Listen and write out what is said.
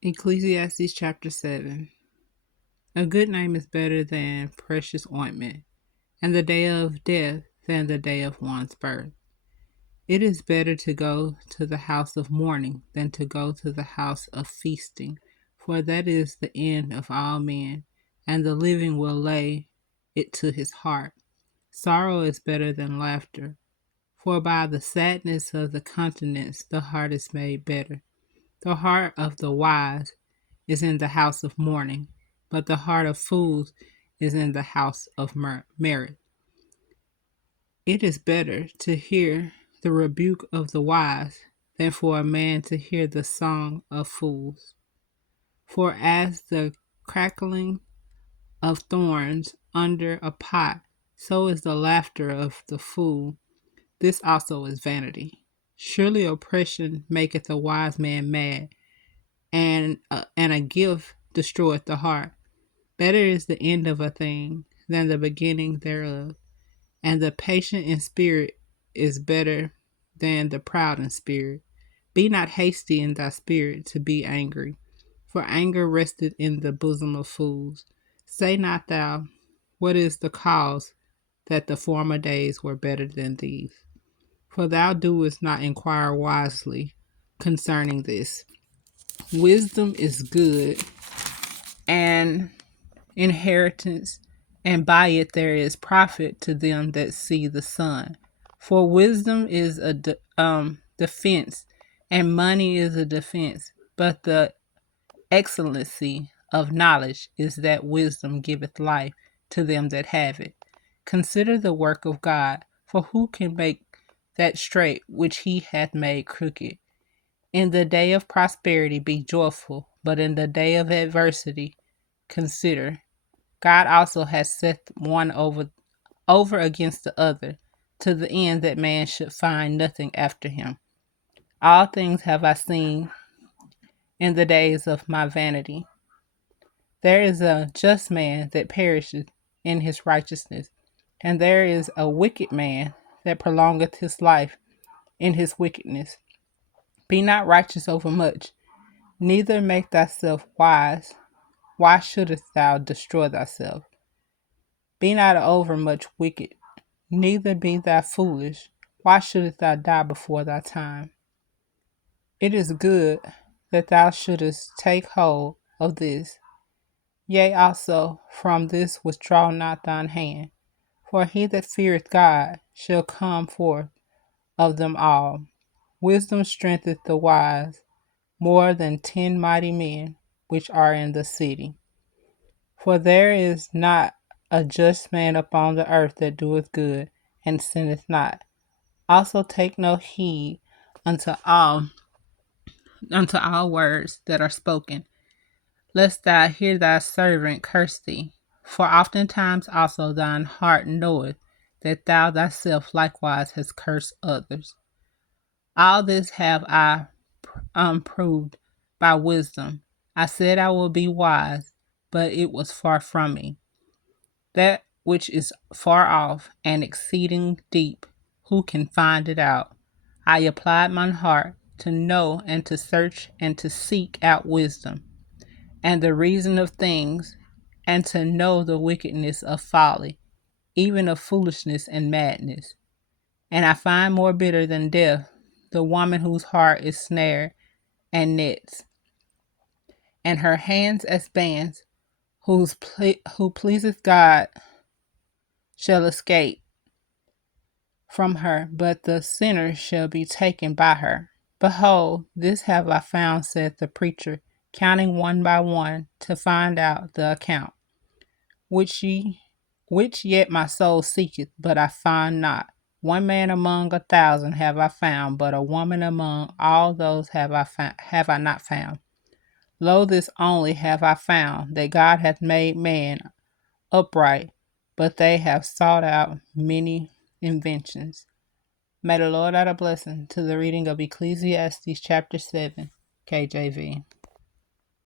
Ecclesiastes chapter 7. A good name is better than precious ointment, and the day of death than the day of one's birth. It is better to go to the house of mourning than to go to the house of feasting, for that is the end of all men, and the living will lay it to his heart. Sorrow is better than laughter, for by the sadness of the countenance the heart is made better. The heart of the wise is in the house of mourning, but the heart of fools is in the house of merit. It is better to hear the rebuke of the wise than for a man to hear the song of fools. For as the crackling of thorns under a pot, so is the laughter of the fool. This also is vanity. Surely oppression maketh a wise man mad, and a gift destroyeth the heart. Better is the end of a thing than the beginning thereof, and the patient in spirit is better than the proud in spirit. Be not hasty in thy spirit to be angry, for anger resteth in the bosom of fools. Say not thou, what is the cause that the former days were better than these? For thou doest not inquire wisely concerning this. Wisdom is good and inheritance, and by it there is profit to them that see the sun. For wisdom is a defense, and money is a defense. But the excellency of knowledge is that wisdom giveth life to them that have it. Consider the work of God, for who can make that straight which he hath made crooked? In the day of prosperity be joyful, but in the day of adversity consider. God also has set one over against the other, to the end that man should find nothing after him. All things have I seen in the days of my vanity. There is a just man that perisheth in his righteousness, and there is a wicked man that prolongeth his life in his wickedness. Be not righteous over much, neither make thyself wise. Why shouldest thou destroy thyself? Be not overmuch wicked, neither be thou foolish. Why shouldest thou die before thy time? It is good that thou shouldest take hold of this. Yea, also from this withdraw not thine hand. For he that feareth God shall come forth of them all. Wisdom strengtheneth the wise more than 10 mighty men which are in the city. For there is not a just man upon the earth that doeth good and sinneth not. Also take no heed unto all unto all words that are spoken, lest thou hear thy servant curse thee. For oftentimes also thine heart knoweth that thou thyself likewise hast cursed others. All this have I proved by wisdom. I said I will be wise, but it was far from me. That which is far off and exceeding deep, who can find it out? I applied mine heart to know and to search and to seek out wisdom, and the reason of things, and to know the wickedness of folly, even of foolishness and madness. And I find more bitter than death the woman whose heart is snare and nets, and her hands as bands, who pleaseth God shall escape from her, but the sinner shall be taken by her. Behold, this have I found, saith the preacher, counting one by one to find out the account, which yet my soul seeketh, but I find not. One man among 1,000 have I found, but a woman among all those have I not found. Lo, this only have I found, that God hath made man upright, but they have sought out many inventions. May the Lord add a blessing to the reading of Ecclesiastes chapter 7, KJV.